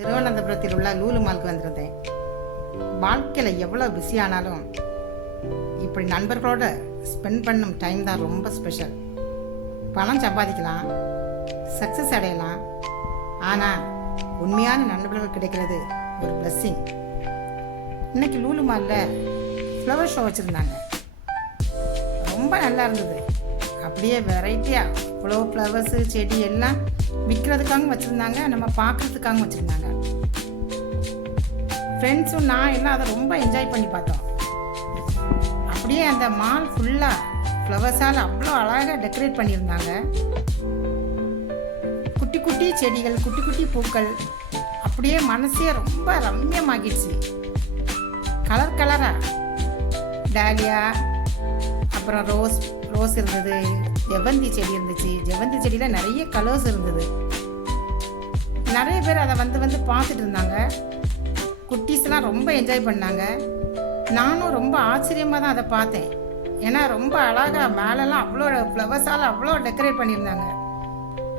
திருவனந்தபுரத்தில் உள்ள லூலு மாலுக்கு வந்திருந்தேன். வாழ்க்கையில் எவ்வளோ பிஸியானாலும் இப்படி நண்பர்களோட ஸ்பெண்ட் பண்ணும் டைம் தான் ரொம்ப ஸ்பெஷல். பணம் சம்பாதிக்கலாம், சக்ஸஸ் அடையலாம், ஆனால் உண்மையான நண்பர்கள் கிடைக்கிறது ஒரு பிளெஸ்ஸிங். இன்னைக்கு லூலு மாலில் ஃப்ளவர் ஷோ வச்சுருந்தாங்க. ரொம்ப நல்லா இருந்தது. அப்படியே வெரைட்டியாக இவ்வளோ ஃப்ளவர்ஸு செடி எல்லாம் விற்கிறதுக்காகவும் வச்சுருந்தாங்க, நம்ம பார்க்குறதுக்காகவும் வச்சுருந்தாங்க. ஃப்ரெண்ட்ஸும் நான் எல்லாம் அதை ரொம்ப என்ஜாய் பண்ணி பார்த்தோம். அப்படியே அந்த மால் ஃபுல்லாக ஃப்ளவர்ஸால் அவ்வளோ அழகாக டெக்கரேட் பண்ணியிருந்தாங்க. குட்டி குட்டி செடிகள், குட்டி குட்டி பூக்கள், அப்படியே மனசே ரொம்ப ரம்யமாகிடுச்சு. கலர் கலராக டாலியா, அப்புறம் ரோஸ் இருந்தது, ஜெவந்தி செடி இருந்துச்சு. ஜெவந்தி செடியில் நிறைய கலர்ஸ் இருந்தது. நிறைய பேர் அதை வந்து பார்த்துட்டு இருந்தாங்க. குட்டீஸ்லாம் ரொம்ப என்ஜாய் பண்ணாங்க. நானும் ரொம்ப ஆச்சரியமாக தான் அதை பார்த்தேன். ஏன்னா ரொம்ப அழகாக மேலெல்லாம் அவ்வளோ ஃப்ளவர்ஸால் அவ்வளோ டெக்கரேட் பண்ணியிருந்தாங்க.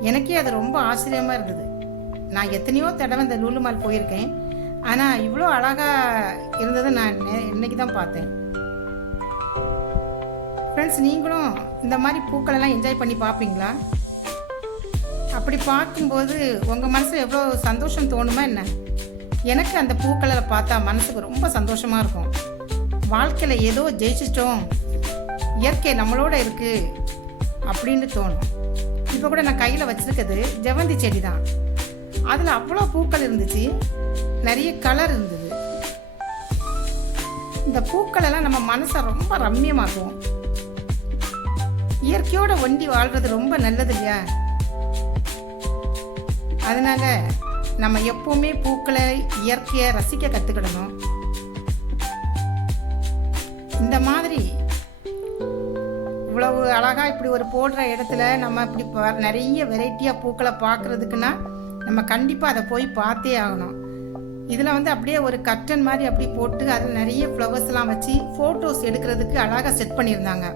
எனக்கே அது ரொம்ப ஆச்சரியமாக இருந்தது. நான் எத்தனையோ தடவை இந்த லூலு மால் போயிருக்கேன், ஆனால் இவ்வளோ அழகாக இருந்தது நான் இன்னைக்கு தான் பார்த்தேன். ஃப்ரெண்ட்ஸ், நீங்களும் இந்த மாதிரி பூக்களெல்லாம் என்ஜாய் பண்ணி பார்ப்பீங்களா? அப்படி பார்க்கும்போது உங்கள் மனசில் எவ்வளோ சந்தோஷம் தோணுமா என்ன? எனக்கு அந்த பூக்களை பார்த்தா மனசுக்கு ரொம்ப சந்தோஷமாக இருக்கும். வாழ்க்கையில் ஏதோ ஜெயிச்சிட்டோம், இயற்கை நம்மளோட இருக்குது அப்படின்னு தோணும். இப்போ கூட நான் கையில் வச்சுருக்கிறது ஜெவந்தி செடி தான். அதில் அவ்வளோ பூக்கள் இருந்துச்சு, நிறைய கலர் இருந்தது. இந்த பூக்களெல்லாம் நம்ம மனசை ரொம்ப ரம்யமாக்கும். இயற்கையோட ஒண்டி வாழ்றது ரொம்ப நல்லது இல்லையா? அதனால நம்ம எப்பவுமே பூக்களை, இயற்கையை ரசிக்க கற்றுக்கிடணும். இந்த மாதிரி இவ்வளவு அழகா இப்படி ஒரு போடுற இடத்துல நம்ம இப்படி நிறைய வெரைட்டியாக பூக்களை பார்க்கறதுக்குன்னா நம்ம கண்டிப்பாக அதை போய் பார்த்தே ஆகணும். இதில் அப்படியே ஒரு கர்டன் மாதிரி அப்படி போட்டு அதில் நிறைய ஃப்ளவர்ஸ்லாம் வச்சு ஃபோட்டோஸ் எடுக்கிறதுக்கு அழகாக செட் பண்ணியிருந்தாங்க.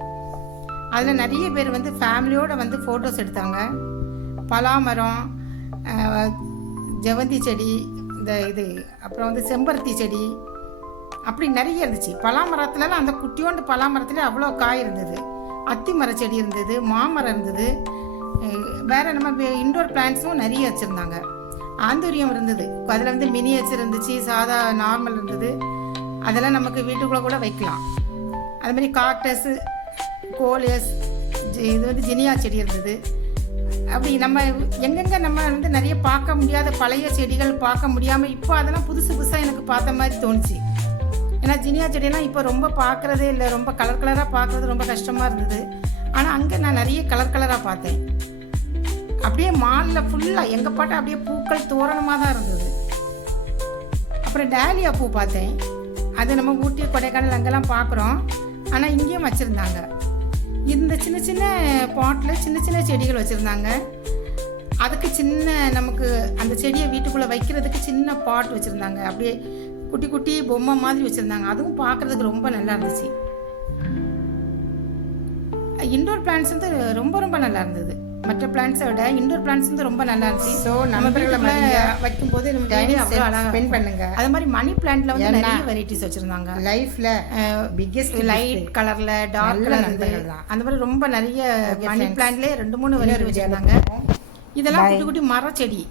அதில் நிறைய பேர் ஃபேமிலியோடு ஃபோட்டோஸ் எடுத்தாங்க. பலாமரம், ஜெவந்தி செடி, இது அப்புறம் செம்பருத்தி செடி, அப்படி நிறைய இருந்துச்சு. பலாமரத்துலலாம் அந்த குட்டியோண்டு பலாமரத்துல அவ்வளோ காய் இருந்தது. அத்தி மர செடி இருந்தது, மாமரம் இருந்தது, வேறு நம்ம இன்டோர் பிளான்ட்ஸும் நிறைய வச்சுருந்தாங்க. ஆந்தூரியம் இருந்தது. அதில் மினியேச்சர் இருந்துச்சு, சாதா நார்மல் இருந்தது. அதெல்லாம் நமக்கு வீட்டுக்குள்ளே கூட வைக்கலாம். அதுமாதிரி காக்டஸ், கோலியஸ், இது ஜினியா செடி இருந்தது. அப்படி நம்ம எங்கெங்கே நம்ம நிறைய பார்க்க முடியாத பழைய செடிகள் பார்க்க முடியாமல் இப்போ அதெல்லாம் புதுசு புதுசாக எனக்கு பார்த்த மாதிரி தோணுச்சு. ஏன்னா ஜினியா செடியெல்லாம் இப்போ ரொம்ப பார்க்குறதே இல்லை, ரொம்ப கலர் கலராக பார்க்குறது ரொம்ப கஷ்டமாக இருந்தது. ஆனால் அங்கே நான் நிறைய கலர் கலராக பார்த்தேன். அப்படியே மாலில் ஃபுல்லாக எங்கள் பாட்டு அப்படியே பூக்கள் தோரணமாக தான் இருந்தது. அப்புறம் டாலியா பூ பார்த்தேன். அது நம்ம ஊட்டி, கொடைக்கானல் அங்கெல்லாம் பார்க்குறோம், ஆனால் இங்கேயும் வச்சுருந்தாங்க. இந்த சின்ன சின்ன பாட்டில் சின்ன சின்ன செடிகள் வச்சுருந்தாங்க. அதுக்கு சின்ன நமக்கு அந்த செடியை வீட்டுக்குள்ளே வைக்கிறதுக்கு சின்ன பாட் வச்சுருந்தாங்க. அப்படியே குட்டி குட்டி பொம்மை மாதிரி வச்சுருந்தாங்க. அதுவும் பார்க்குறதுக்கு ரொம்ப நல்லா இருந்துச்சு. இன்டோர் பிளான்ட்ஸ் ரொம்ப ரொம்ப நல்லா இருந்தது. மற்ற பிளான்ட்ஸை விட இன்டோர் பிளான்ட்ஸ் ரொம்ப நல்லா இருந்துச்சு. ஸோ நம்ம வைக்கும்போது ஸ்பெண்ட் பண்ணுங்க. அது மாதிரி மணி பிளான்ட்ல நிறைய வெரைட்டிஸ் வச்சிருந்தாங்க. லைஃப்ல பிக்கெஸ்ட் லைட் கலர்ல, டார்க் கலர், அந்த மாதிரி ரொம்ப நிறைய மணி பிளான்ட்லேயே 2-3 வெரைட்டி வச்சிருந்தாங்க. இதெல்லாம் குட்டி குட்டி மர செடி.